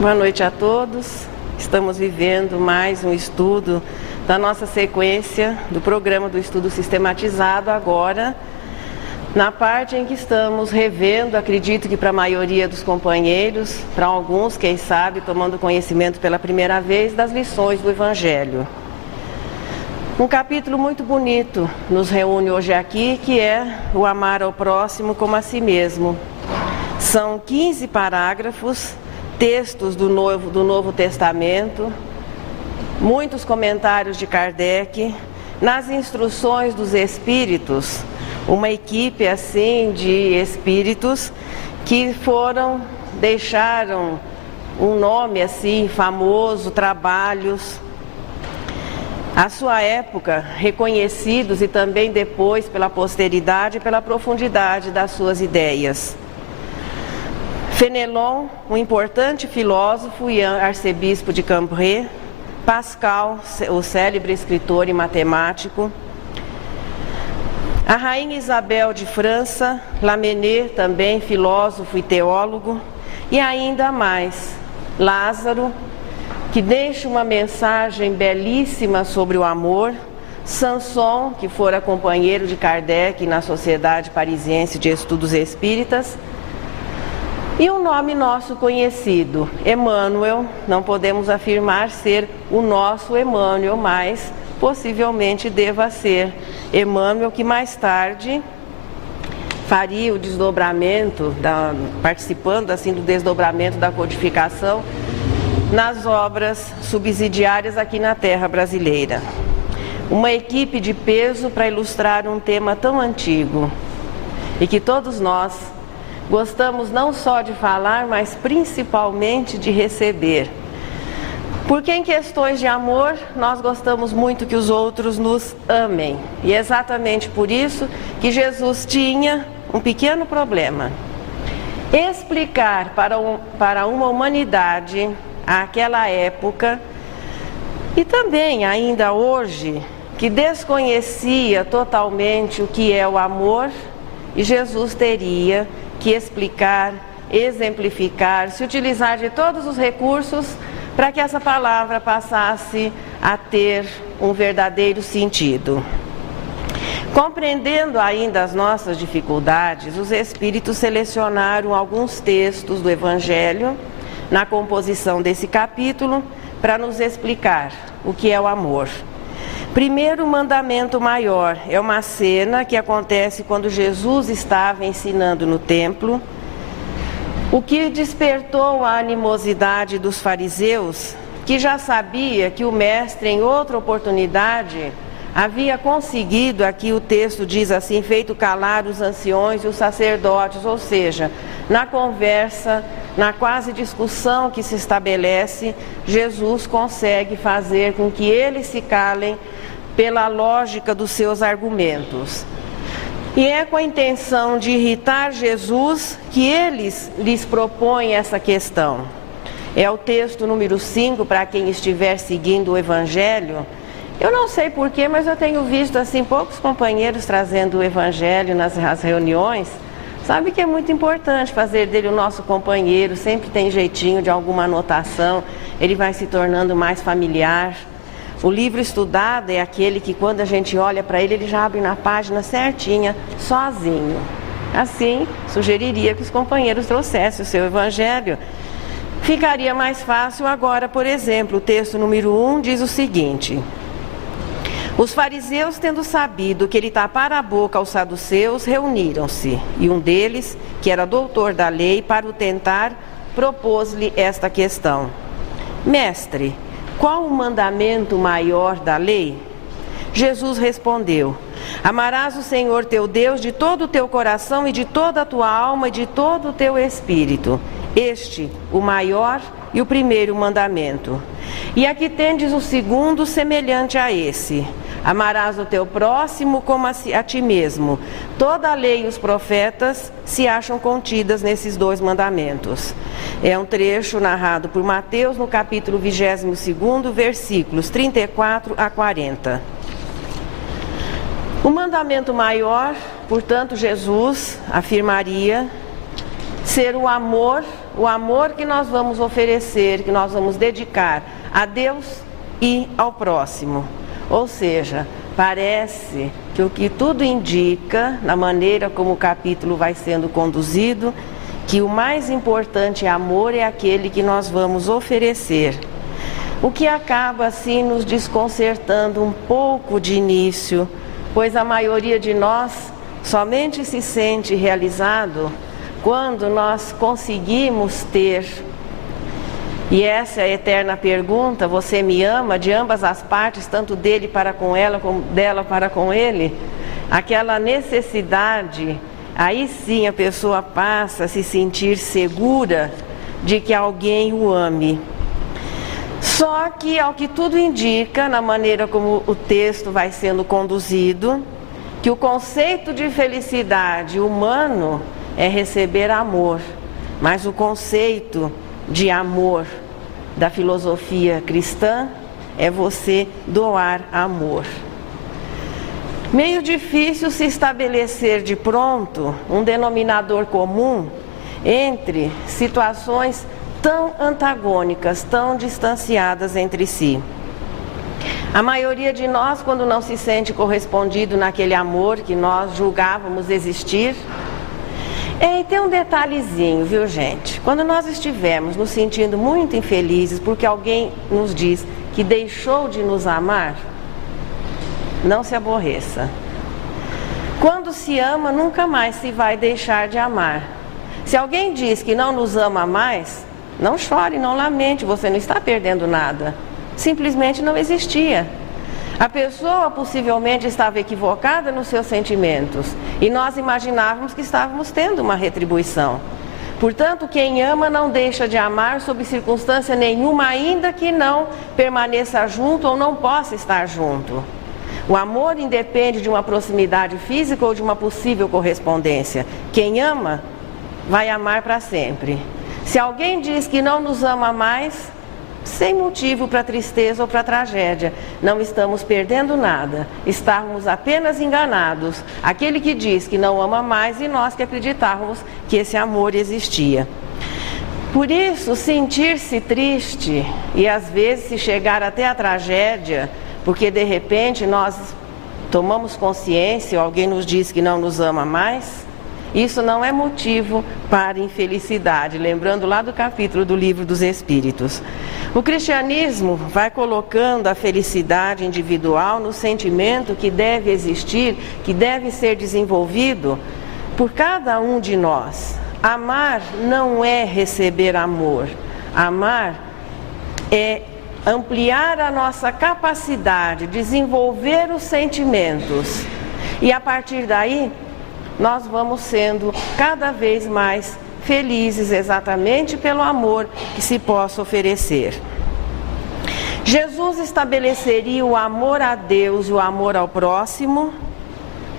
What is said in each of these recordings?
Boa noite a todos. Estamos vivendo mais um estudo da nossa sequência do programa do estudo sistematizado, agora na parte em que estamos revendo, acredito que para a maioria dos companheiros, para alguns, quem sabe, tomando conhecimento pela primeira vez das lições do Evangelho. Um capítulo muito bonito nos reúne hoje aqui, que é o amar ao próximo como a si mesmo. São 15 parágrafos, textos do Novo Testamento, muitos comentários de Kardec, nas instruções dos Espíritos, uma equipe assim de espíritos que deixaram um nome assim famoso, trabalhos, à sua época reconhecidos e também depois pela posteridade e pela profundidade das suas ideias. Fenelon, um importante filósofo e arcebispo de Cambrai, Pascal, o célebre escritor e matemático, a rainha Isabel de França, Lamennais, também filósofo e teólogo, e ainda mais, Lázaro, que deixa uma mensagem belíssima sobre o amor, Sanson, que fora companheiro de Kardec na Sociedade Parisiense de Estudos Espíritas, e um nome nosso conhecido, Emmanuel. Não podemos afirmar ser o nosso Emmanuel, mas possivelmente deva ser Emmanuel, que mais tarde faria o desdobramento, participando assim do desdobramento da codificação nas obras subsidiárias aqui na terra brasileira. Uma equipe de peso para ilustrar um tema tão antigo e que todos nós gostamos não só de falar, mas principalmente de receber. Porque em questões de amor, nós gostamos muito que os outros nos amem. E é exatamente por isso que Jesus tinha um pequeno problema. Explicar para uma humanidade, àquela época, e também ainda hoje, que desconhecia totalmente o que é o amor, e Jesus teria que explicar, exemplificar, se utilizar de todos os recursos para que essa palavra passasse a ter um verdadeiro sentido. Compreendendo ainda as nossas dificuldades, os Espíritos selecionaram alguns textos do Evangelho na composição desse capítulo para nos explicar o que é o amor. Primeiro mandamento maior é uma cena que acontece quando Jesus estava ensinando no templo, o que despertou a animosidade dos fariseus, que já sabia que o mestre, em outra oportunidade, havia conseguido, aqui o texto diz assim, feito calar os anciões e os sacerdotes, ou seja, na conversa, na quase discussão que se estabelece, Jesus consegue fazer com que eles se calem pela lógica dos seus argumentos. E é com a intenção de irritar Jesus que eles lhes propõem essa questão. É o texto número 5, para quem estiver seguindo o Evangelho. Eu não sei porquê, mas eu tenho visto assim poucos companheiros trazendo o Evangelho nas reuniões. Sabe que é muito importante fazer dele o nosso companheiro, sempre tem jeitinho de alguma anotação, ele vai se tornando mais familiar. O livro estudado é aquele que quando a gente olha para ele, ele já abre na página certinha, sozinho. Assim, sugeriria que os companheiros trouxessem o seu Evangelho. Ficaria mais fácil agora, por exemplo, o texto número 1 diz o seguinte: os fariseus, tendo sabido que ele tapara a boca aos saduceus, reuniram-se, e um deles, que era doutor da lei, para o tentar, propôs-lhe esta questão: mestre, qual o mandamento maior da lei? Jesus respondeu: amarás o Senhor teu Deus de todo o teu coração e de toda a tua alma e de todo o teu espírito. Este, o maior e o primeiro mandamento. E aqui tendes o segundo, semelhante a esse: amarás o teu próximo como a ti mesmo. Toda a lei e os profetas se acham contidas nesses dois mandamentos. É um trecho narrado por Mateus no capítulo 22, versículos 34 a 40. O mandamento maior, portanto, Jesus afirmaria ser o amor o amor que nós vamos oferecer, que nós vamos dedicar a Deus e ao próximo. Ou seja, parece que o que tudo indica, na maneira como o capítulo vai sendo conduzido, que o mais importante amor é aquele que nós vamos oferecer. O que acaba assim nos desconcertando um pouco de início, pois a maioria de nós somente se sente realizado quando nós conseguimos ter. E essa é a eterna pergunta: você me ama? De ambas as partes, tanto dele para com ela, como dela para com ele. Aquela necessidade, aí sim a pessoa passa a se sentir segura de que alguém o ame. Só que, ao que tudo indica, na maneira como o texto vai sendo conduzido, que o conceito de felicidade humano é receber amor, mas o conceito de amor da filosofia cristã é você doar amor. Meio difícil se estabelecer de pronto um denominador comum entre situações tão antagônicas, tão distanciadas entre si. A maioria de nós, quando não se sente correspondido naquele amor que nós julgávamos existir. E tem um detalhezinho, viu, gente? Quando nós estivermos nos sentindo muito infelizes porque alguém nos diz que deixou de nos amar, não se aborreça. Quando se ama, nunca mais se vai deixar de amar. Se alguém diz que não nos ama mais, não chore, não lamente, você não está perdendo nada. Simplesmente não existia. A pessoa possivelmente estava equivocada nos seus sentimentos e nós imaginávamos que estávamos tendo uma retribuição. Portanto, quem ama não deixa de amar sob circunstância nenhuma, ainda que não permaneça junto ou não possa estar junto. O amor independe de uma proximidade física ou de uma possível correspondência. Quem ama vai amar para sempre. Se alguém diz que não nos ama mais, sem motivo para tristeza ou para tragédia, não estamos perdendo nada, estamos apenas enganados. Aquele que diz que não ama mais e nós que acreditávamos que esse amor existia. Por isso, sentir-se triste e às vezes se chegar até a tragédia, porque de repente nós tomamos consciência ou alguém nos diz que não nos ama mais, isso não é motivo para infelicidade, lembrando lá do capítulo do Livro dos Espíritos. O cristianismo vai colocando a felicidade individual no sentimento que deve existir, que deve ser desenvolvido por cada um de nós. Amar não é receber amor. Amar é ampliar a nossa capacidade, desenvolver os sentimentos. E a partir daí, nós vamos sendo cada vez mais felizes exatamente pelo amor que se possa oferecer. Jesus estabeleceria o amor a Deus e o amor ao próximo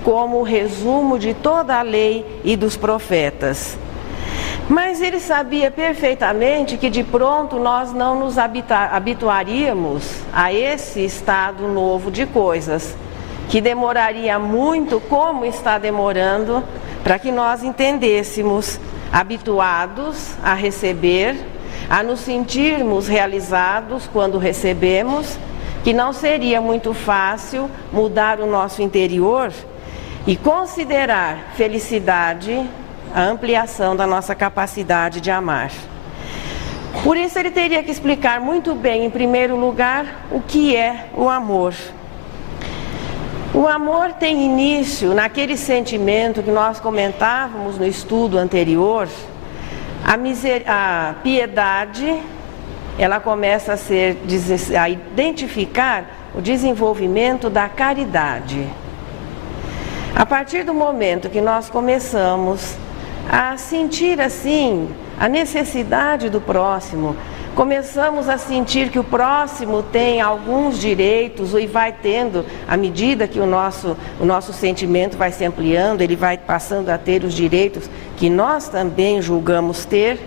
como o resumo de toda a lei e dos profetas. Mas ele sabia perfeitamente que de pronto nós não nos habituaríamos a esse estado novo de coisas, que demoraria muito, como está demorando, para que nós entendêssemos, habituados a receber, a nos sentirmos realizados quando recebemos, que não seria muito fácil mudar o nosso interior e considerar felicidade a ampliação da nossa capacidade de amar. Por isso ele teria que explicar muito bem, em primeiro lugar, o que é o amor. O amor tem início naquele sentimento que nós comentávamos no estudo anterior. A piedade, ela começa a identificar o desenvolvimento da caridade. A partir do momento que nós começamos a sentir assim a necessidade do próximo, começamos a sentir que o próximo tem alguns direitos e vai tendo, à medida que o nosso sentimento vai se ampliando, ele vai passando a ter os direitos que nós também julgamos ter.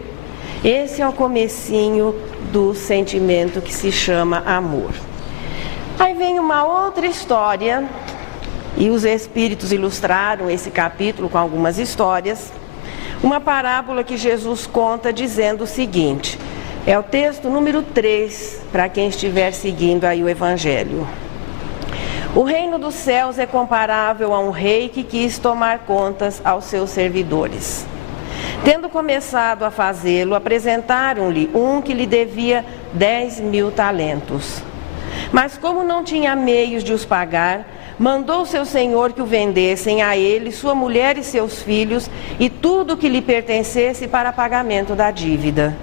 Esse é o comecinho do sentimento que se chama amor. Aí vem uma outra história, e os Espíritos ilustraram esse capítulo com algumas histórias, Uma parábola que Jesus conta dizendo o seguinte, é o texto número 3, para quem estiver seguindo aí o Evangelho. O reino dos céus é comparável a um rei que quis tomar contas aos seus servidores. Tendo começado a fazê-lo, apresentaram-lhe um que lhe devia 10.000 talentos. Mas como não tinha meios de os pagar, mandou seu senhor que o vendessem a ele, sua mulher e seus filhos, e tudo que lhe pertencesse para pagamento da dívida.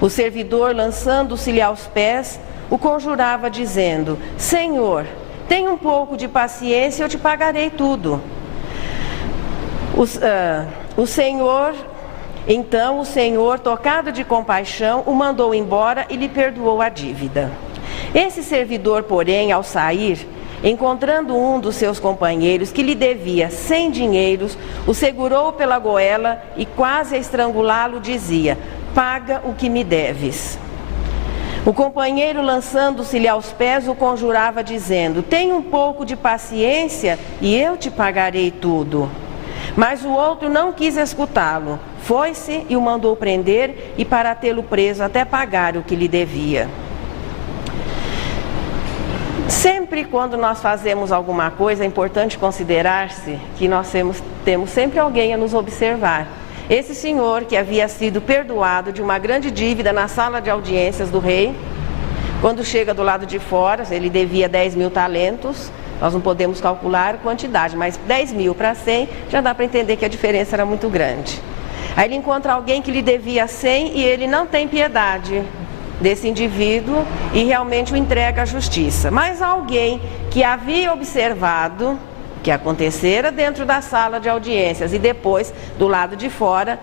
O servidor, lançando-se-lhe aos pés, o conjurava dizendo, Senhor, tenha um pouco de paciência, eu te pagarei tudo. Então o Senhor, tocado de compaixão, o mandou embora e lhe perdoou a dívida. Esse servidor, porém, ao sair, encontrando um dos seus companheiros que lhe devia 100 dinheiros, o segurou pela goela e quase a estrangulá-lo dizia, paga o que me deves. O companheiro, lançando-se-lhe aos pés, o conjurava dizendo, tenha um pouco de paciência e eu te pagarei tudo. Mas o outro não quis escutá-lo, foi-se e o mandou prender e para tê-lo preso até pagar o que lhe devia. Sempre quando nós fazemos alguma coisa, é importante considerar-se que nós temos sempre alguém a nos observar. Esse senhor que havia sido perdoado de uma grande dívida na sala de audiências do rei, quando chega do lado de fora, ele devia 10.000 talentos, nós não podemos calcular a quantidade, mas 10.000 para 100 já dá para entender que a diferença era muito grande. Aí ele encontra alguém que lhe devia 100 e ele não tem piedade desse indivíduo e realmente o entrega à justiça. Mas alguém que havia observado que acontecera dentro da sala de audiências e depois do lado de fora,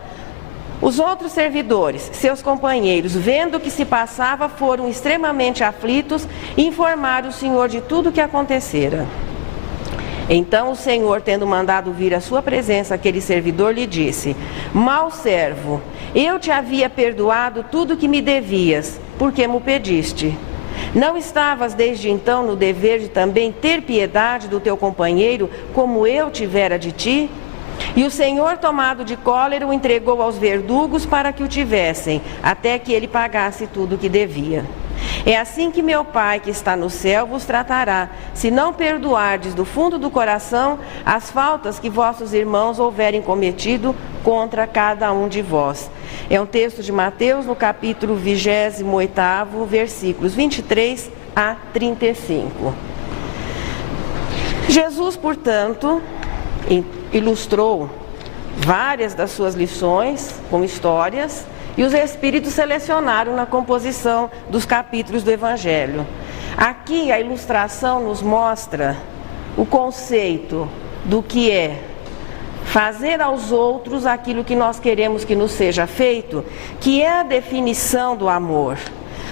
os outros servidores, seus companheiros, vendo o que se passava, foram extremamente aflitos e informaram o Senhor de tudo o que acontecera. Então o Senhor, tendo mandado vir à sua presença aquele servidor, lhe disse, mau servo, eu te havia perdoado tudo o que me devias, porque me pediste. Não estavas desde então no dever de também ter piedade do teu companheiro, como eu tivera de ti? E o Senhor, tomado de cólera, o entregou aos verdugos para que o tivessem, até que ele pagasse tudo o que devia. É assim que meu Pai que está no céu vos tratará, se não perdoardes do fundo do coração as faltas que vossos irmãos houverem cometido contra cada um de vós. É um texto de Mateus, no capítulo 28, versículos 23 a 35. Jesus, portanto, ilustrou várias das suas lições com histórias, e os Espíritos selecionaram na composição dos capítulos do Evangelho. Aqui a ilustração nos mostra o conceito do que é fazer aos outros aquilo que nós queremos que nos seja feito, que é a definição do amor.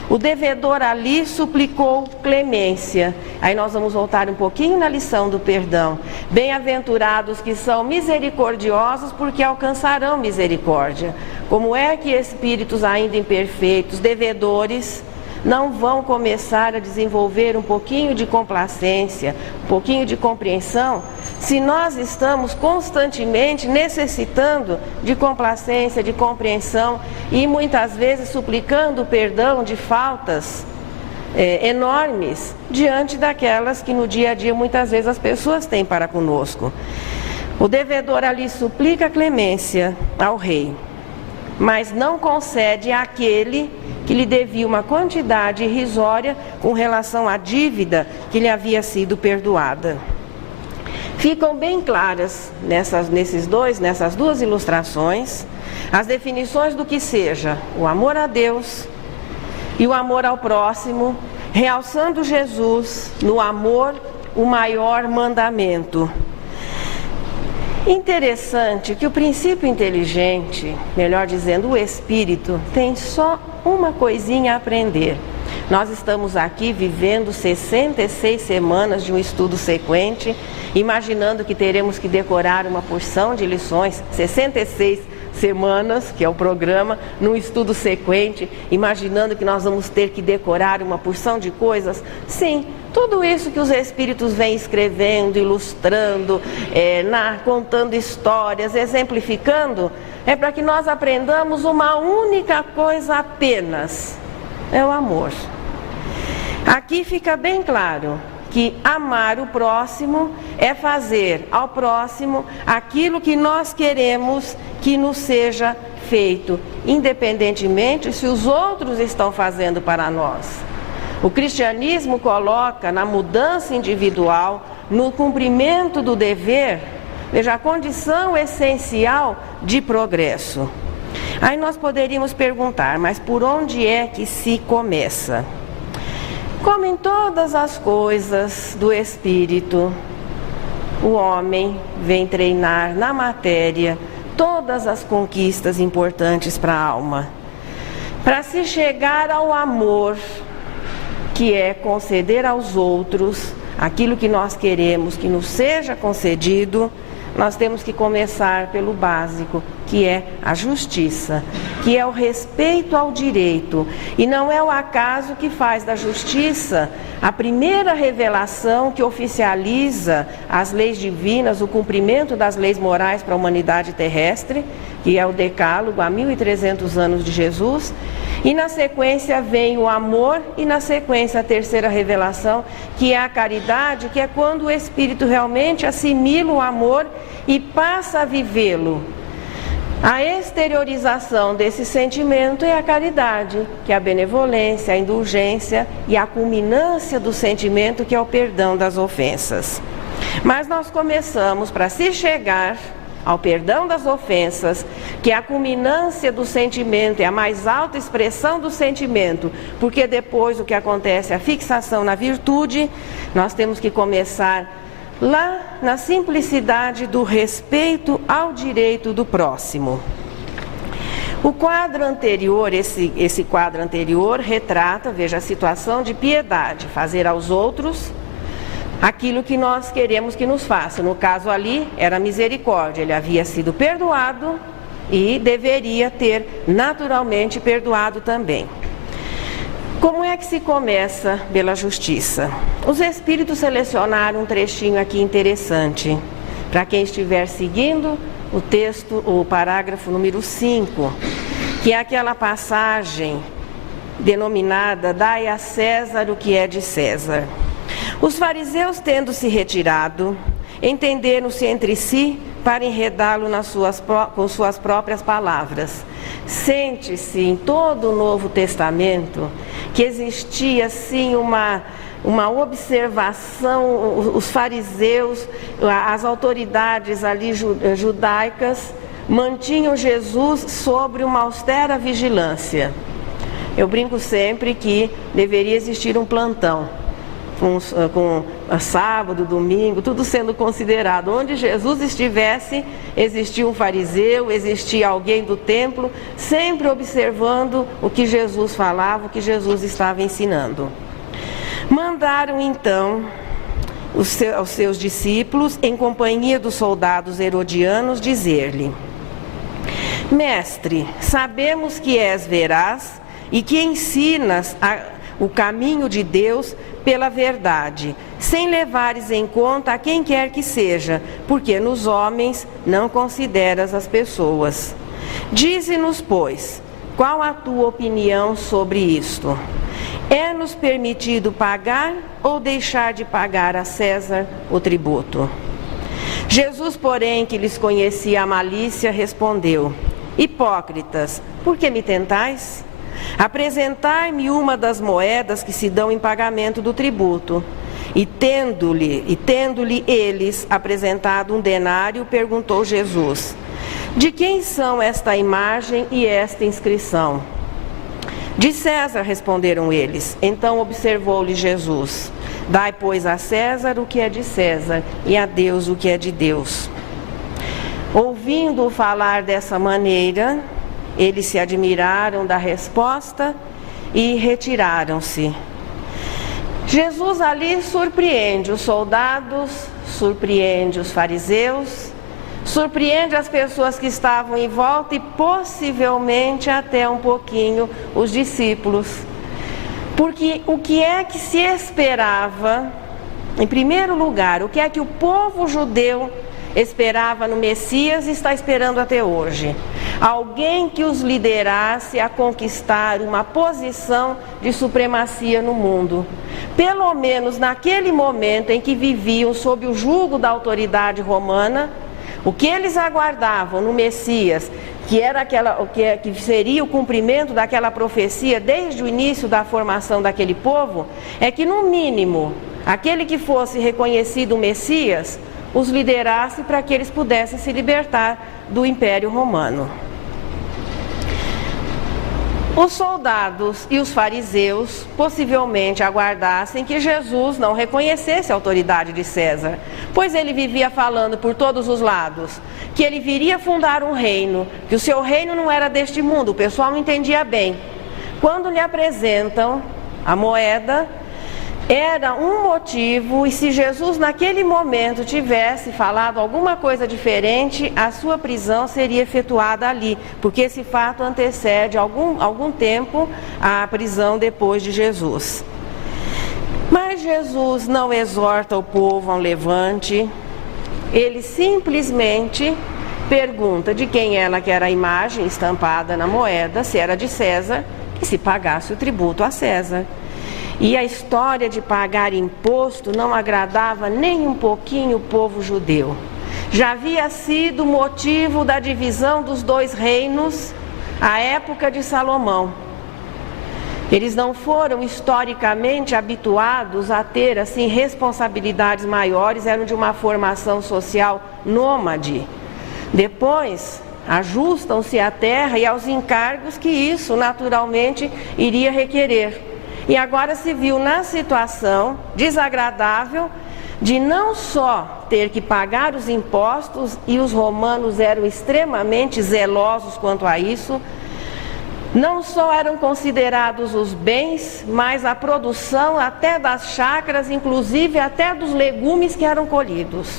O devedor ali suplicou clemência. Aí nós vamos voltar um pouquinho na lição do perdão. Bem-aventurados que são misericordiosos, porque alcançarão misericórdia. Como é que espíritos ainda imperfeitos, devedores, não vão começar a desenvolver um pouquinho de complacência, um pouquinho de compreensão, se nós estamos constantemente necessitando de complacência, de compreensão e muitas vezes suplicando o perdão de faltas enormes diante daquelas que no dia a dia muitas vezes as pessoas têm para conosco. O devedor ali suplica clemência ao rei, mas não concede àquele que lhe devia uma quantidade irrisória com relação à dívida que lhe havia sido perdoada. Ficam bem claras nessas duas ilustrações as definições do que seja o amor a Deus e o amor ao próximo, realçando Jesus no amor, o maior mandamento. Interessante que o princípio inteligente, melhor dizendo, o espírito, tem só uma coisinha a aprender. Nós estamos aqui vivendo 66 semanas de um estudo sequente, imaginando que teremos que decorar uma porção de lições, 66 semanas, que é o programa, num estudo sequente, imaginando que nós vamos ter que decorar uma porção de coisas. Sim, tudo isso que os espíritos vêm escrevendo, ilustrando, contando histórias, exemplificando, é para que nós aprendamos uma única coisa apenas: é o amor. Aqui fica bem claro que amar o próximo é fazer ao próximo aquilo que nós queremos que nos seja feito, independentemente se os outros estão fazendo para nós. O cristianismo coloca na mudança individual, no cumprimento do dever, veja, a condição essencial de progresso. Aí nós poderíamos perguntar, mas por onde é que se começa? Como em todas as coisas do Espírito, o homem vem treinar na matéria todas as conquistas importantes para a alma, para se chegar ao amor, que é conceder aos outros aquilo que nós queremos que nos seja concedido. Nós temos que começar pelo básico, que é a justiça, que é o respeito ao direito. E não é o acaso que faz da justiça a primeira revelação que oficializa as leis divinas, o cumprimento das leis morais para a humanidade terrestre, que é o Decálogo, há 1.300 anos de Jesus. E na sequência vem o amor, e na sequência a terceira revelação, que é a caridade, que é quando o Espírito realmente assimila o amor e passa a vivê-lo. A exteriorização desse sentimento é a caridade, que é a benevolência, a indulgência e a culminância do sentimento, que é o perdão das ofensas. Mas nós começamos, para se chegar ao perdão das ofensas, que é a culminância do sentimento, é a mais alta expressão do sentimento, porque depois o que acontece é a fixação na virtude. Nós temos que começar lá na simplicidade do respeito ao direito do próximo. O quadro anterior, esse quadro anterior retrata, veja, a situação de piedade, fazer aos outros aquilo que nós queremos que nos faça. No caso ali, era misericórdia. Ele havia sido perdoado e deveria ter naturalmente perdoado também. Como é que se começa pela justiça? Os Espíritos selecionaram um trechinho aqui interessante. Para quem estiver seguindo o texto, o parágrafo número 5, que é aquela passagem denominada "Dai a César o que é de César". Os fariseus, tendo se retirado, entenderam-se entre si para enredá-lo com suas próprias palavras. Sente-se em todo o Novo Testamento que existia assim uma observação. Os fariseus, as autoridades ali judaicas, mantinham Jesus sobre uma austera vigilância. Eu brinco sempre que deveria existir um plantão, com sábado, domingo, tudo sendo considerado. Onde Jesus estivesse, existia um fariseu, existia alguém do templo, sempre observando o que Jesus falava, o que Jesus estava ensinando. Mandaram então aos seus discípulos, em companhia dos soldados herodianos, dizer-lhe: Mestre, sabemos que és veraz e que ensinas o caminho de Deus pela verdade, sem levares em conta a quem quer que seja, porque nos homens não consideras as pessoas. Dize-nos, pois, qual a tua opinião sobre isto? É-nos permitido pagar ou deixar de pagar a César o tributo? Jesus, porém, que lhes conhecia a malícia, respondeu: Hipócritas, por que me tentais? Apresentai-me uma das moedas que se dão em pagamento do tributo. E tendo-lhe eles apresentado um denário, perguntou Jesus: De quem são esta imagem e esta inscrição? De César, responderam eles. Então observou-lhe Jesus: Dai, pois, a César o que é de César, e a Deus o que é de Deus. Ouvindo-o falar dessa maneira, eles se admiraram da resposta e retiraram-se. Jesus ali surpreende os soldados, surpreende os fariseus, surpreende as pessoas que estavam em volta e possivelmente até um pouquinho os discípulos. Porque o que é que se esperava, em primeiro lugar, o que é que o povo judeu esperava no Messias e está esperando até hoje? alguém que os liderasse a conquistar uma posição de supremacia no mundo. Pelo menos naquele momento em que viviam sob o jugo da autoridade romana, o que eles aguardavam no Messias, que seria o cumprimento daquela profecia desde o início da formação daquele povo, é que no mínimo, aquele que fosse reconhecido o Messias, os liderasse para que eles pudessem se libertar do Império Romano. Os soldados e os fariseus possivelmente aguardassem que Jesus não reconhecesse a autoridade de César, pois ele vivia falando por todos os lados que ele viria fundar um reino, que o seu reino não era deste mundo. O pessoal não entendia bem. Quando lhe apresentam a moeda, era um motivo, e se Jesus naquele momento tivesse falado alguma coisa diferente, a sua prisão seria efetuada ali, porque esse fato antecede algum tempo a prisão depois de Jesus. Mas Jesus não exorta o povo a um levante, ele simplesmente pergunta de quem era que era a imagem estampada na moeda, se era de César, e se pagasse o tributo a César. E a história de pagar imposto não agradava nem um pouquinho o povo judeu. Já havia sido motivo da divisão dos dois reinos à época de Salomão. Eles não foram historicamente habituados a ter assim responsabilidades maiores, eram de uma formação social nômade. Depois ajustam-se à terra e aos encargos que isso naturalmente iria requerer. E agora se viu na situação desagradável de não só ter que pagar os impostos, e os romanos eram extremamente zelosos quanto a isso, não só eram considerados os bens, mas a produção até das chácaras, inclusive até dos legumes que eram colhidos.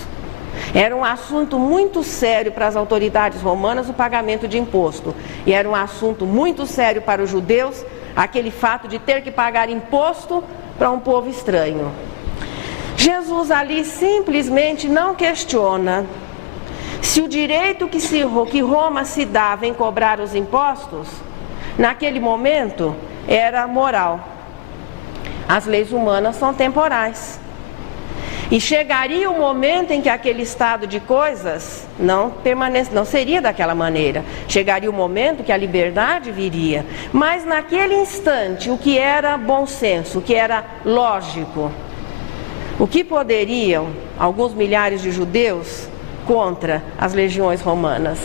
Era um assunto muito sério para as autoridades romanas o pagamento de imposto, e era um assunto muito sério para os judeus aquele fato de ter que pagar imposto para um povo estranho. Jesus ali simplesmente não questiona se o direito que Roma se dava em cobrar os impostos, naquele momento, era moral. As leis humanas são temporais. E chegaria o momento em que aquele estado de coisas não seria daquela maneira. Chegaria o momento que a liberdade viria. Mas naquele instante, o que era bom senso, o que era lógico, o que poderiam alguns milhares de judeus contra as legiões romanas?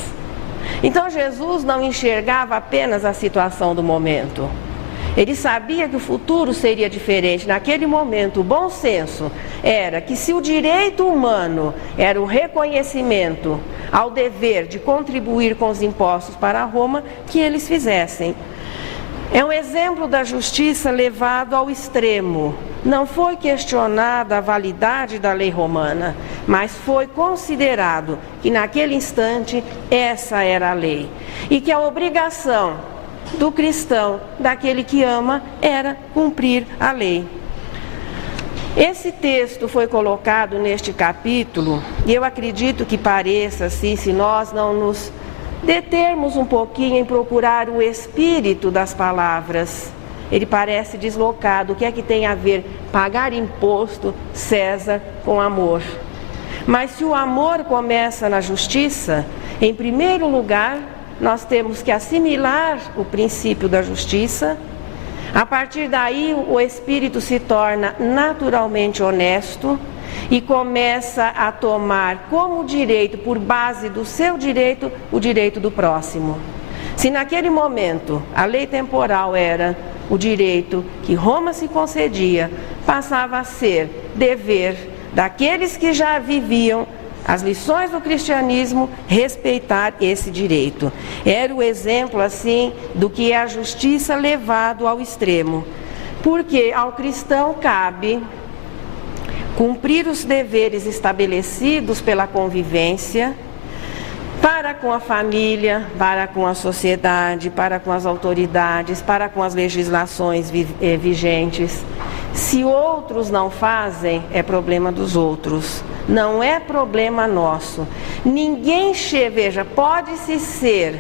Então Jesus não enxergava apenas a situação do momento. Ele sabia que o futuro seria diferente. Naquele momento, o bom senso era que se o direito humano era o reconhecimento ao dever de contribuir com os impostos para Roma, que eles fizessem. É um exemplo da justiça levado ao extremo. Não foi questionada a validade da lei romana, mas foi considerado que naquele instante essa era a lei. E que a obrigação do cristão, daquele que ama, era cumprir a lei. Esse texto foi colocado neste capítulo, e eu acredito que pareça assim, se nós não nos determos um pouquinho em procurar o espírito das palavras, ele parece deslocado. O que é que tem a ver pagar imposto, César, com amor? Mas se o amor começa na justiça, em primeiro lugar, nós temos que assimilar o princípio da justiça. A partir daí, o espírito se torna naturalmente honesto e começa a tomar como direito, por base do seu direito, o direito do próximo. Se naquele momento a lei temporal era o direito que Roma se concedia, passava a ser dever daqueles que já viviam as lições do cristianismo, respeitar esse direito. Era o exemplo, assim, do que é a justiça levado ao extremo. Porque ao cristão cabe cumprir os deveres estabelecidos pela convivência, para com a família, para com a sociedade, para com as autoridades, para com as legislações vigentes. Se outros não fazem, é problema dos outros, não é problema nosso. Ninguém veja, pode-se ser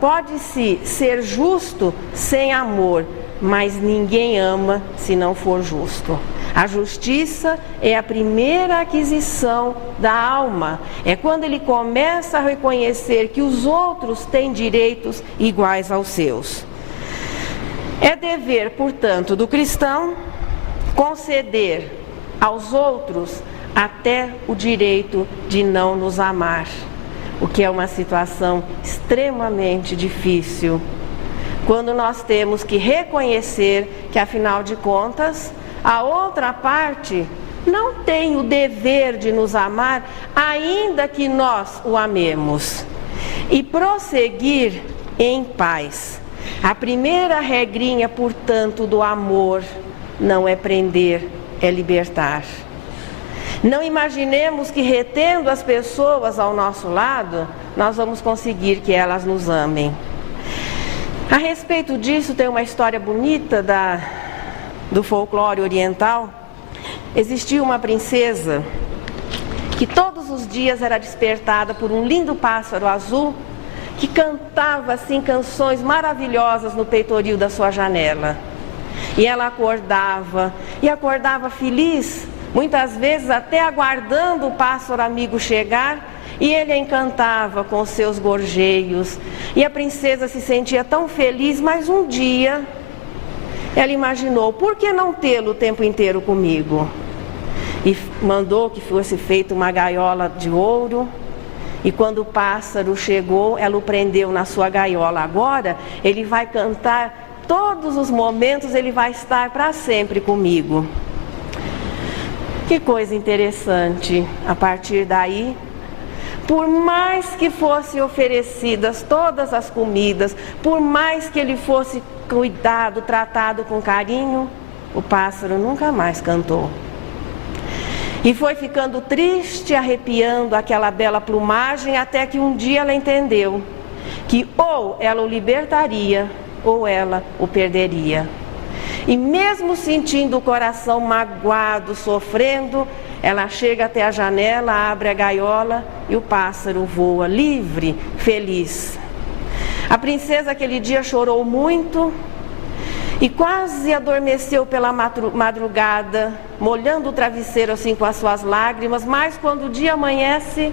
Pode-se ser justo sem amor, mas ninguém ama se não for justo. A justiça é a primeira aquisição da alma. É quando ele começa a reconhecer que os outros têm direitos iguais aos seus. É dever, portanto, do cristão conceder aos outros até o direito de não nos amar, o que é uma situação extremamente difícil, quando nós temos que reconhecer que, afinal de contas, a outra parte não tem o dever de nos amar, ainda que nós o amemos, e prosseguir em paz. A primeira regrinha, portanto, do amor não é prender, é libertar. Não imaginemos que, retendo as pessoas ao nosso lado, nós vamos conseguir que elas nos amem. A respeito disso, tem uma história bonita do folclore oriental. Existia uma princesa que todos os dias era despertada por um lindo pássaro azul que cantava assim canções maravilhosas no peitoril da sua janela. E ela acordava feliz, muitas vezes até aguardando o pássaro amigo chegar, e ele a encantava com os seus gorjeios. E a princesa se sentia tão feliz, mas um dia ela imaginou, por que não tê-lo o tempo inteiro comigo? E mandou que fosse feita uma gaiola de ouro. E quando o pássaro chegou, ela o prendeu na sua gaiola. Agora ele vai cantar todos os momentos, ele vai estar para sempre comigo. Que coisa interessante. A partir daí, por mais que fossem oferecidas todas as comidas, por mais que ele fosse cuidado, tratado com carinho, o pássaro nunca mais cantou. E foi ficando triste, arrepiando aquela bela plumagem, até que um dia ela entendeu que ou ela o libertaria, ou ela o perderia. E mesmo sentindo o coração magoado, sofrendo, ela chega até a janela, abre a gaiola e o pássaro voa livre, feliz. A princesa aquele dia chorou muito e quase adormeceu pela madrugada, molhando o travesseiro assim com as suas lágrimas, mas quando o dia amanhece,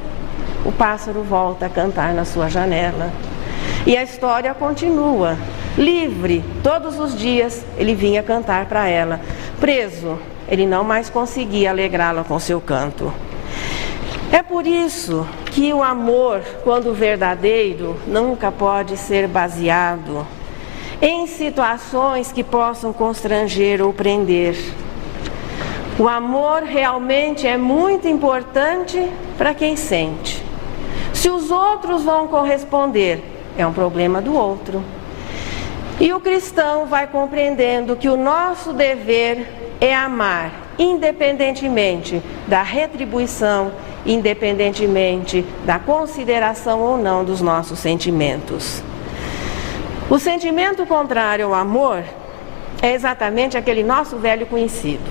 o pássaro volta a cantar na sua janela. E a história continua. Livre, todos os dias ele vinha cantar para ela. Preso, ele não mais conseguia alegrá-la com seu canto. É por isso que o amor, quando verdadeiro, nunca pode ser baseado em situações que possam constranger ou prender. O amor realmente é muito importante para quem sente. Se os outros vão corresponder, é um problema do outro. E o cristão vai compreendendo que o nosso dever é amar, independentemente da retribuição, independentemente da consideração ou não dos nossos sentimentos. O sentimento contrário ao amor é exatamente aquele nosso velho conhecido.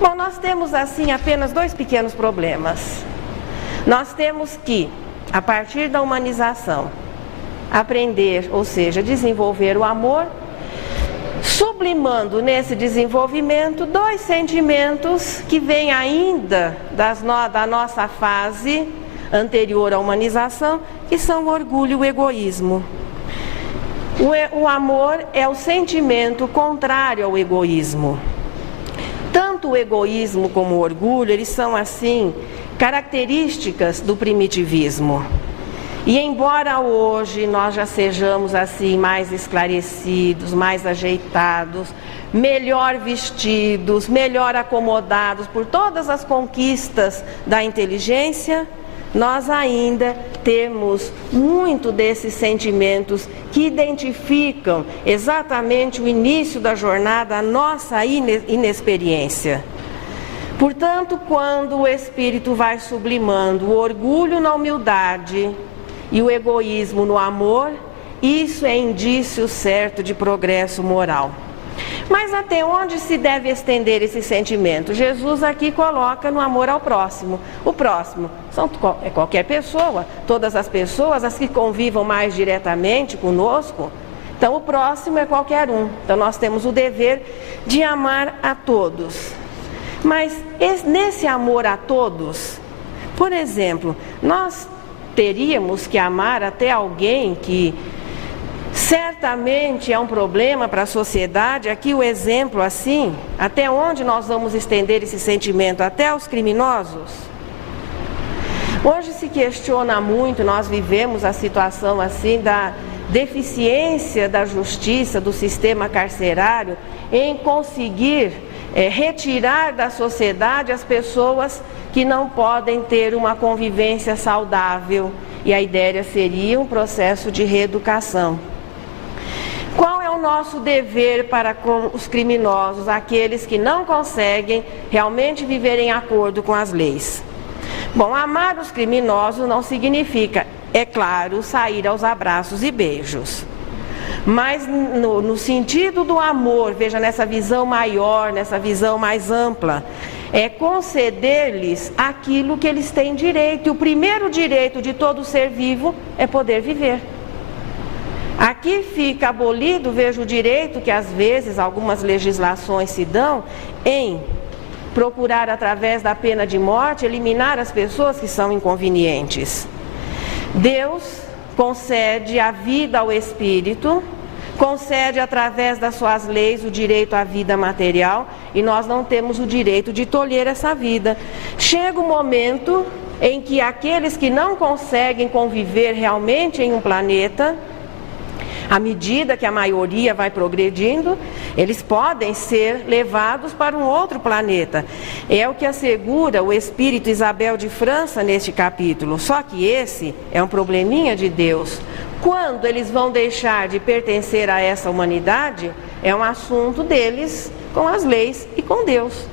Bom, nós temos assim apenas dois pequenos problemas. Nós temos que, a partir da humanização, aprender, ou seja, desenvolver o amor, sublimando nesse desenvolvimento dois sentimentos que vêm ainda da nossa fase anterior à humanização, que são o orgulho e o egoísmo. O amor é o sentimento contrário ao egoísmo. Tanto o egoísmo como o orgulho, eles são assim características do primitivismo. E embora hoje nós já sejamos assim mais esclarecidos, mais ajeitados, melhor vestidos, melhor acomodados por todas as conquistas da inteligência, nós ainda temos muito desses sentimentos que identificam exatamente o início da jornada, a nossa inexperiência. Portanto, quando o espírito vai sublimando o orgulho na humildade e o egoísmo no amor, isso é indício certo de progresso moral. Mas até onde se deve estender esse sentimento? Jesus aqui coloca no amor ao próximo. O próximo é qualquer pessoa, todas as pessoas, as que convivam mais diretamente conosco. Então o próximo é qualquer um. Então nós temos o dever de amar a todos. Mas nesse amor a todos, por exemplo, nós teríamos que amar até alguém que certamente é um problema para a sociedade. Aqui o exemplo assim, até onde nós vamos estender esse sentimento? Até aos criminosos? Hoje se questiona muito, nós vivemos a situação assim da deficiência da justiça, do sistema carcerário, em conseguir retirar da sociedade as pessoas que não podem ter uma convivência saudável. E a ideia seria um processo de reeducação. Qual é o nosso dever para com os criminosos, aqueles que não conseguem realmente viver em acordo com as leis? Bom, amar os criminosos não significa, é claro, sair aos abraços e beijos. Mas no sentido do amor, veja, nessa visão maior, nessa visão mais ampla, é conceder-lhes aquilo que eles têm direito. E o primeiro direito de todo ser vivo é poder viver. Aqui fica abolido, veja, o direito que às vezes algumas legislações se dão em procurar, através da pena de morte, eliminar as pessoas que são inconvenientes. Deus concede a vida ao espírito, concede através das suas leis o direito à vida material, e nós não temos o direito de tolher essa vida. Chega o momento em que aqueles que não conseguem conviver realmente em um planeta, à medida que a maioria vai progredindo, eles podem ser levados para um outro planeta. É o que assegura o Espírito Isabel de França neste capítulo. Só que esse é um probleminha de Deus. Quando eles vão deixar de pertencer a essa humanidade, é um assunto deles com as leis e com Deus.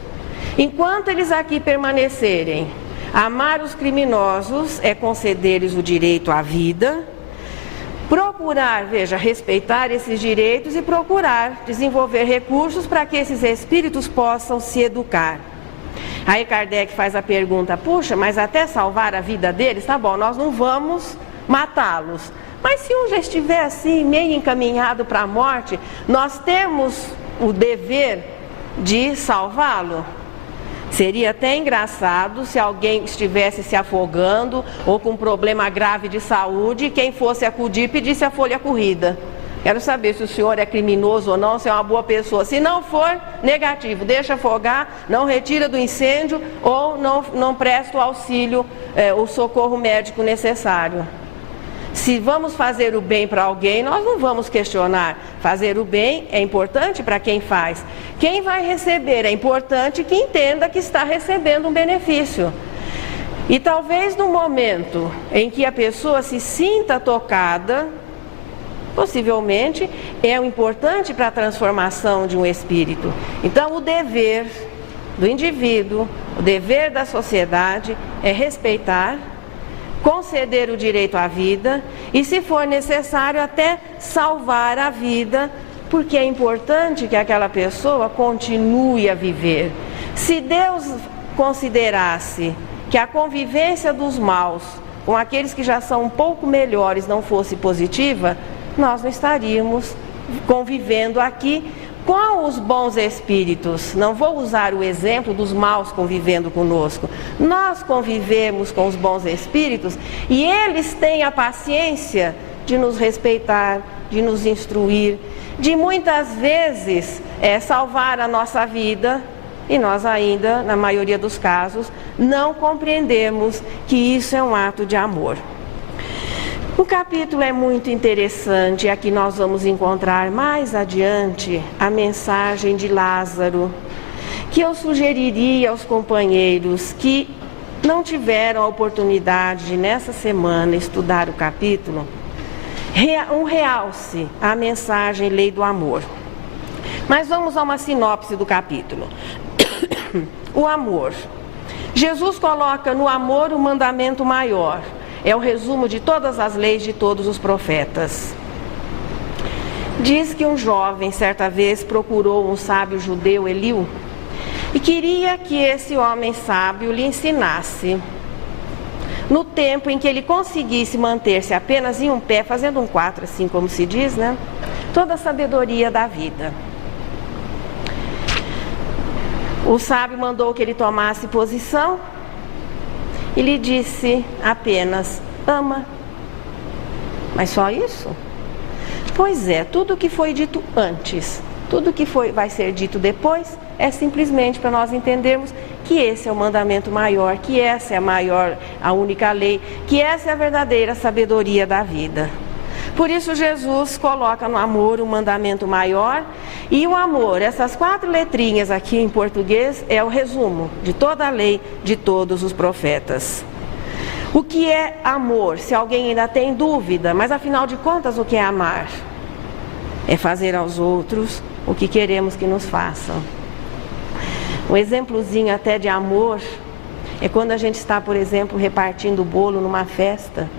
Enquanto eles aqui permanecerem, amar os criminosos é conceder-lhes o direito à vida, procurar, veja, respeitar esses direitos e procurar desenvolver recursos para que esses espíritos possam se educar. Aí Kardec faz a pergunta, puxa, mas até salvar a vida deles, tá bom, nós não vamos matá-los. Mas se um já estiver assim, meio encaminhado para a morte, nós temos o dever de salvá-lo? Seria até engraçado se alguém estivesse se afogando ou com um problema grave de saúde e quem fosse acudir pedisse a folha corrida. Quero saber se o senhor é criminoso ou não, se é uma boa pessoa. Se não for, negativo, deixa afogar, não retira do incêndio ou não presta o auxílio, o socorro médico necessário. Se vamos fazer o bem para alguém, nós não vamos questionar. Fazer o bem é importante para quem faz. Quem vai receber é importante que entenda que está recebendo um benefício. E talvez no momento em que a pessoa se sinta tocada, possivelmente é o importante para a transformação de um espírito. Então o dever do indivíduo, o dever da sociedade é respeitar, conceder o direito à vida e, se for necessário, até salvar a vida, porque é importante que aquela pessoa continue a viver. Se Deus considerasse que a convivência dos maus com aqueles que já são um pouco melhores não fosse positiva, nós não estaríamos convivendo aqui com os bons espíritos. Não vou usar o exemplo dos maus convivendo conosco. Nós convivemos com os bons espíritos e eles têm a paciência de nos respeitar, de nos instruir, de muitas vezes salvar a nossa vida, e nós ainda, na maioria dos casos, não compreendemos que isso é um ato de amor. O capítulo é muito interessante, aqui nós vamos encontrar mais adiante a mensagem de Lázaro, que eu sugeriria aos companheiros que não tiveram a oportunidade de nessa semana estudar o capítulo, um realce à mensagem Lei do Amor. Mas vamos a uma sinopse do capítulo. O amor. Jesus coloca no amor o mandamento maior. É o resumo de todas as leis de todos os profetas. Diz que um jovem, certa vez, procurou um sábio judeu, Eliú, e queria que esse homem sábio lhe ensinasse, no tempo em que ele conseguisse manter-se apenas em um pé, fazendo um 4, assim como se diz, né? Toda a sabedoria da vida. O sábio mandou que ele tomasse posição e lhe disse apenas: ama. Mas só isso? Pois é, tudo que foi dito antes, tudo que vai ser dito depois, é simplesmente para nós entendermos que esse é o mandamento maior, que essa é a única lei, que essa é a verdadeira sabedoria da vida. Por isso Jesus coloca no amor o mandamento maior, e o amor, essas 4 letrinhas aqui em português, é o resumo de toda a lei de todos os profetas. O que é amor? Se alguém ainda tem dúvida, mas afinal de contas o que é amar? É fazer aos outros o que queremos que nos façam. Um exemplozinho até de amor é quando a gente está, por exemplo, repartindo o bolo numa festa.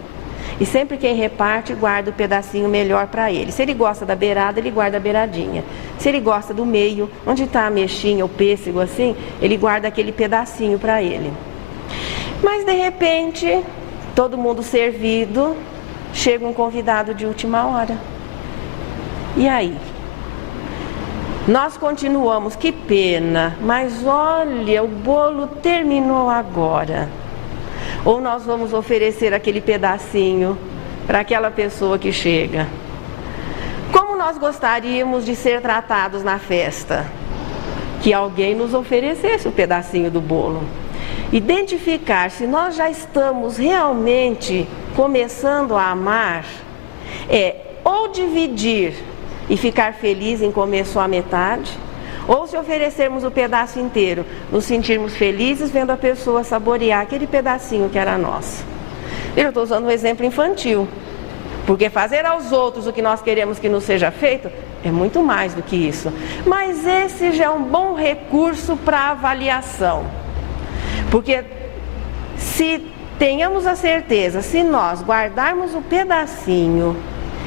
E sempre quem reparte guarda o pedacinho melhor para ele. Se ele gosta da beirada, ele guarda a beiradinha. Se ele gosta do meio, onde está a mexinha, o pêssego assim, ele guarda aquele pedacinho para ele. Mas de repente, todo mundo servido, chega um convidado de última hora. E aí? Nós continuamos, que pena, mas olha, o bolo terminou agora. Ou nós vamos oferecer aquele pedacinho para aquela pessoa que chega. Como nós gostaríamos de ser tratados na festa? Que alguém nos oferecesse o pedacinho do bolo. Identificar se nós já estamos realmente começando a amar é ou dividir e ficar feliz em comer só a metade, ou se oferecermos o pedaço inteiro, nos sentirmos felizes vendo a pessoa saborear aquele pedacinho que era nosso. Eu estou usando um exemplo infantil, porque fazer aos outros o que nós queremos que nos seja feito é muito mais do que isso. Mas esse já é um bom recurso para avaliação, porque se tenhamos a certeza, se nós guardarmos o pedacinho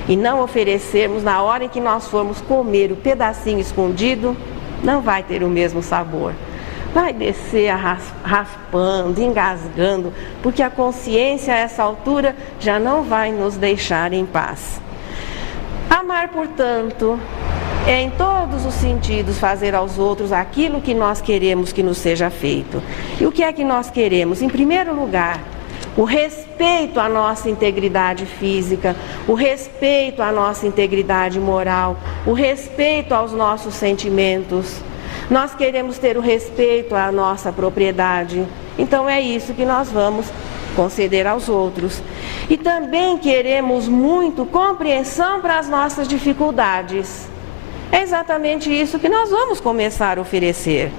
e não oferecermos na hora em que nós formos comer o pedacinho escondido, não vai ter o mesmo sabor. Vai descer raspando, engasgando, porque a consciência a essa altura já não vai nos deixar em paz. Amar, portanto, é em todos os sentidos fazer aos outros aquilo que nós queremos que nos seja feito. E o que é que nós queremos? Em primeiro lugar, o respeito à nossa integridade física, o respeito à nossa integridade moral, o respeito aos nossos sentimentos. Nós queremos ter o respeito à nossa propriedade. Então é isso que nós vamos conceder aos outros. E também queremos muito compreensão para as nossas dificuldades. É exatamente isso que nós vamos começar a oferecer.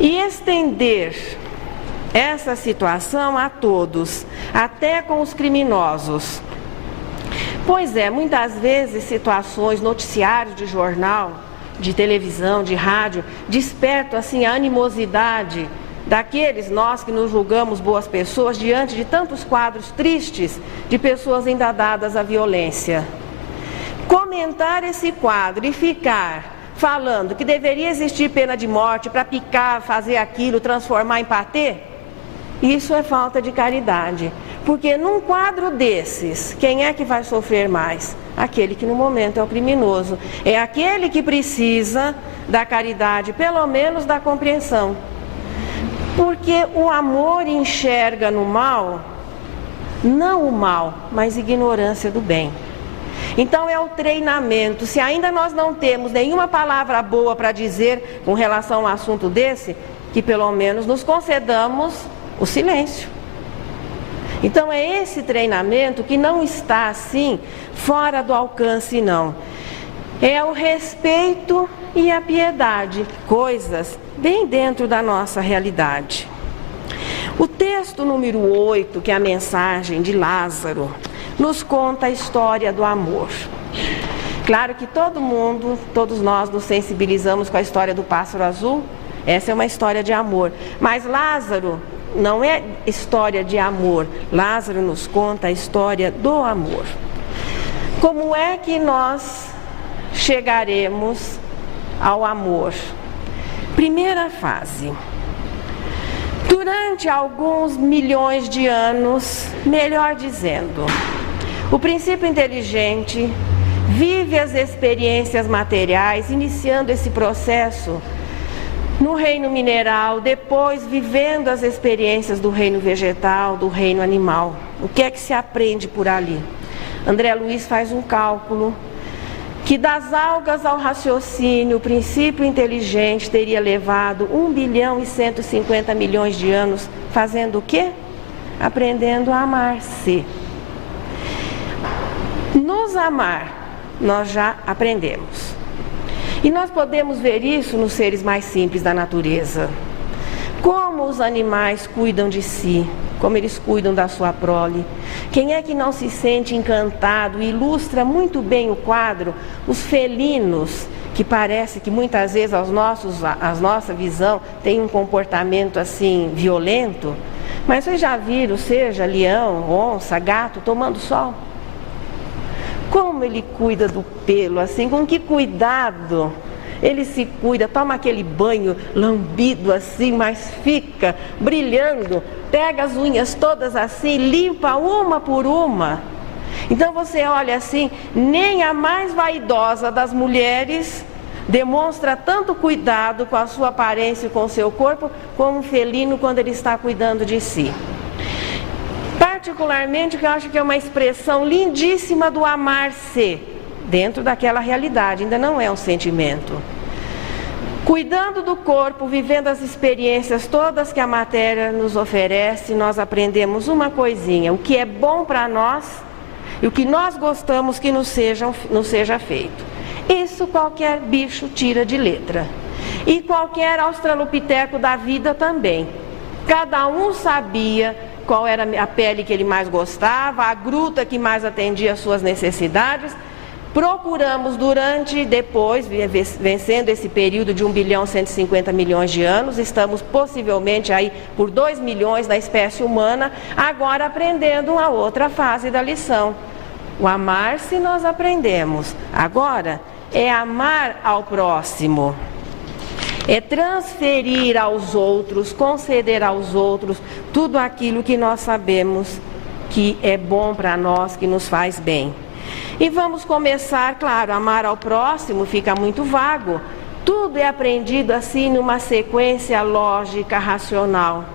E estender essa situação a todos, até com os criminosos. Pois é, muitas vezes situações, noticiários de jornal, de televisão, de rádio, despertam assim a animosidade daqueles nós que nos julgamos boas pessoas diante de tantos quadros tristes de pessoas ainda dadas à violência. Comentar esse quadro e ficar falando que deveria existir pena de morte para picar, fazer aquilo, transformar em patê, isso é falta de caridade. Porque num quadro desses, quem é que vai sofrer mais? Aquele que no momento é o criminoso. É aquele que precisa da caridade, pelo menos da compreensão. Porque o amor enxerga no mal, não o mal, mas ignorância do bem. Então é o treinamento. Se ainda nós não temos nenhuma palavra boa para dizer com relação a um assunto desse, que pelo menos nos concedamos o silêncio. Então é esse treinamento que não está assim fora do alcance, não. É o respeito e a piedade, coisas bem dentro da nossa realidade. O texto número 8, que é a mensagem de Lázaro, nos conta a história do amor. Claro que todos nós nos sensibilizamos com a história do pássaro azul. Essa é uma história de amor. Mas Lázaro não é história de amor. Lázaro nos conta a história do amor. Como é que nós chegaremos ao amor. Primeira fase. Durante alguns milhões de anos, melhor dizendo, o princípio inteligente vive as experiências materiais, iniciando esse processo no reino mineral, depois vivendo as experiências do reino vegetal, do reino animal. O que é que se aprende por ali? André Luiz faz um cálculo que das algas ao raciocínio, o princípio inteligente teria levado 1 bilhão e 150 milhões de anos, fazendo o quê? Aprendendo a amar-se. Nos amar, nós já aprendemos. E nós podemos ver isso nos seres mais simples da natureza. Como os animais cuidam de si, como eles cuidam da sua prole. Quem é que não se sente encantado? Ilustra muito bem o quadro, os felinos, que parece que muitas vezes a nossa visão tem um comportamento assim violento. Mas vocês já viram, seja leão, onça, gato, tomando sol? Como ele cuida do pelo, assim, com que cuidado ele se cuida, toma aquele banho lambido assim, mas fica brilhando, pega as unhas todas assim, limpa uma por uma. Então você olha assim, nem a mais vaidosa das mulheres demonstra tanto cuidado com a sua aparência e com o seu corpo, como um felino quando ele está cuidando de si. Particularmente, que eu acho que é uma expressão lindíssima do amar-se, dentro daquela realidade, ainda não é um sentimento. Cuidando do corpo, vivendo as experiências todas que a matéria nos oferece, nós aprendemos uma coisinha, o que é bom para nós e o que nós gostamos que nos seja feito. Isso qualquer bicho tira de letra. E qualquer australopiteco da vida também. Cada um sabia qual era a pele que ele mais gostava, a gruta que mais atendia às suas necessidades. Procuramos depois, vencendo esse período de 1 bilhão e 150 milhões de anos, estamos possivelmente aí por 2 milhões na espécie humana, agora aprendendo uma outra fase da lição. O amar-se nós aprendemos, agora é amar ao próximo. É transferir aos outros, conceder aos outros tudo aquilo que nós sabemos que é bom para nós, que nos faz bem. E vamos começar, claro, amar ao próximo fica muito vago. Tudo é aprendido assim numa sequência lógica, racional.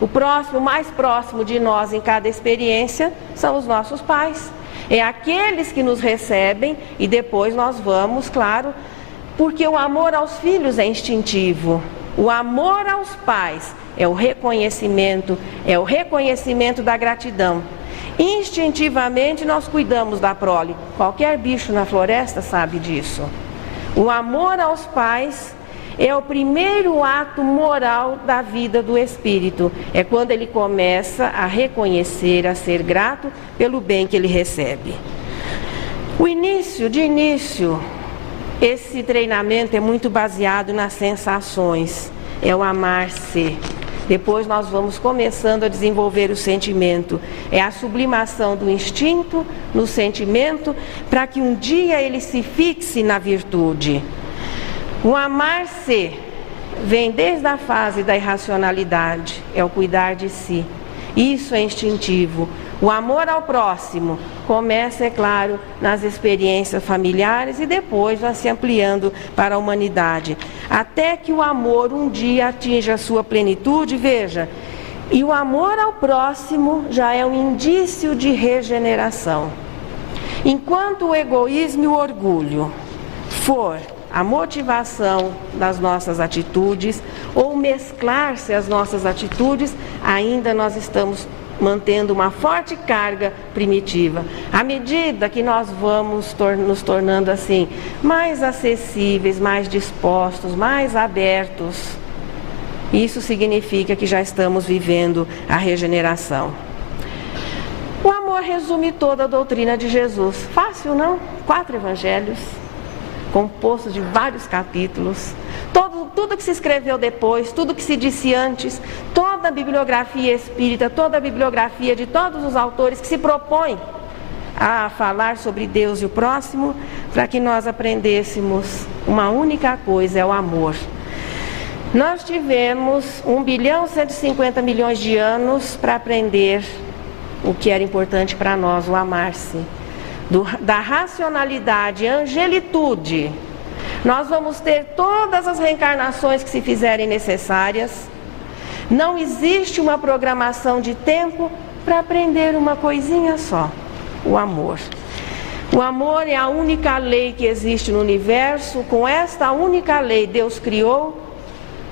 O próximo, mais próximo de nós em cada experiência, são os nossos pais. É aqueles que nos recebem e depois nós vamos, claro, porque o amor aos filhos é instintivo. O amor aos pais é o reconhecimento da gratidão. Instintivamente nós cuidamos da prole. Qualquer bicho na floresta sabe disso. O amor aos pais é o primeiro ato moral da vida do espírito. É quando ele começa a reconhecer, a ser grato pelo bem que ele recebe. De início, esse treinamento é muito baseado nas sensações. É o amar-se. Depois nós vamos começando a desenvolver o sentimento. É a sublimação do instinto no sentimento para que um dia ele se fixe na virtude. O amar-se vem desde a fase da irracionalidade, é o cuidar de si. Isso é instintivo. O amor ao próximo começa, é claro, nas experiências familiares e depois vai se ampliando para a humanidade. Até que o amor um dia atinja a sua plenitude, veja. E o amor ao próximo já é um indício de regeneração. Enquanto o egoísmo e o orgulho for a motivação das nossas atitudes, ou mesclar-se às nossas atitudes, ainda nós estamos mantendo uma forte carga primitiva. À medida que nós vamos nos tornando assim, mais acessíveis, mais dispostos, mais abertos, isso significa que já estamos vivendo a regeneração. O amor resume toda a doutrina de Jesus. Fácil, não? 4 evangelhos, composto de vários capítulos, tudo que se escreveu depois, tudo que se disse antes, toda a bibliografia espírita, toda a bibliografia de todos os autores que se propõem a falar sobre Deus e o próximo, para que nós aprendêssemos uma única coisa, é o amor. Nós tivemos 1.150.000.000 de anos para aprender o que era importante para nós, o amar-se. Da racionalidade, angelitude, nós vamos ter todas as reencarnações que se fizerem necessárias. Não existe uma programação de tempo para aprender uma coisinha só, o amor. O amor é a única lei que existe no universo. Com esta única lei, Deus criou,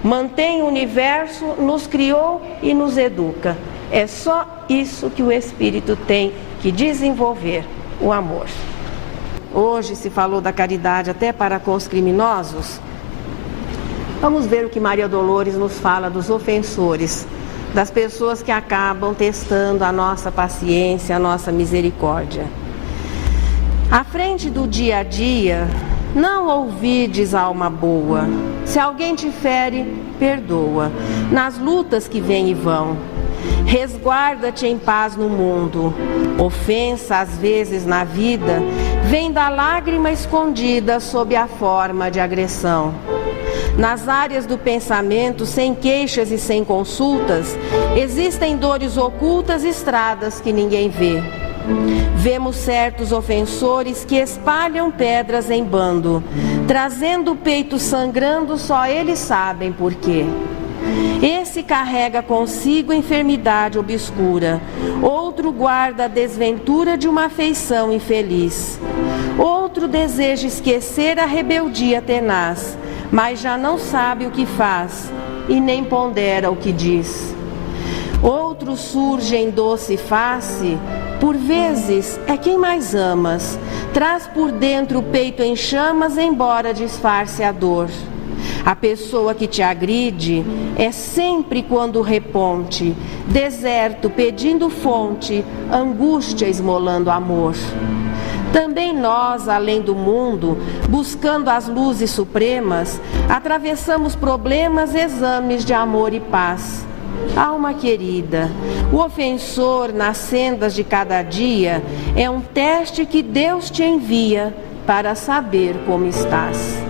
mantém o universo, nos criou e nos educa. É só isso que o Espírito tem que desenvolver, o amor. Hoje se falou da caridade até para com os criminosos. Vamos ver o que Maria Dolores nos fala dos ofensores, das pessoas que acabam testando a nossa paciência, a nossa misericórdia. À frente do dia a dia, não ouvides, alma boa. Se alguém te fere, perdoa. Nas lutas que vêm e vão, resguarda-te em paz no mundo. Ofensa, às vezes, na vida, vem da lágrima escondida sob a forma de agressão. Nas áreas do pensamento, sem queixas e sem consultas, existem dores ocultas e estradas que ninguém vê. Vemos certos ofensores que espalham pedras em bando, trazendo o peito sangrando, só eles sabem por quê. Esse carrega consigo enfermidade obscura, outro guarda a desventura de uma afeição infeliz. Outro deseja esquecer a rebeldia tenaz, mas já não sabe o que faz e nem pondera o que diz. Outro surge em doce face, por vezes é quem mais amas, traz por dentro o peito em chamas, embora disfarce a dor. A pessoa que te agride é sempre quando reponte, deserto pedindo fonte, angústia esmolando amor. Também nós, além do mundo, buscando as luzes supremas, atravessamos problemas, exames de amor e paz. Alma querida, o ofensor nas sendas de cada dia é um teste que Deus te envia para saber como estás.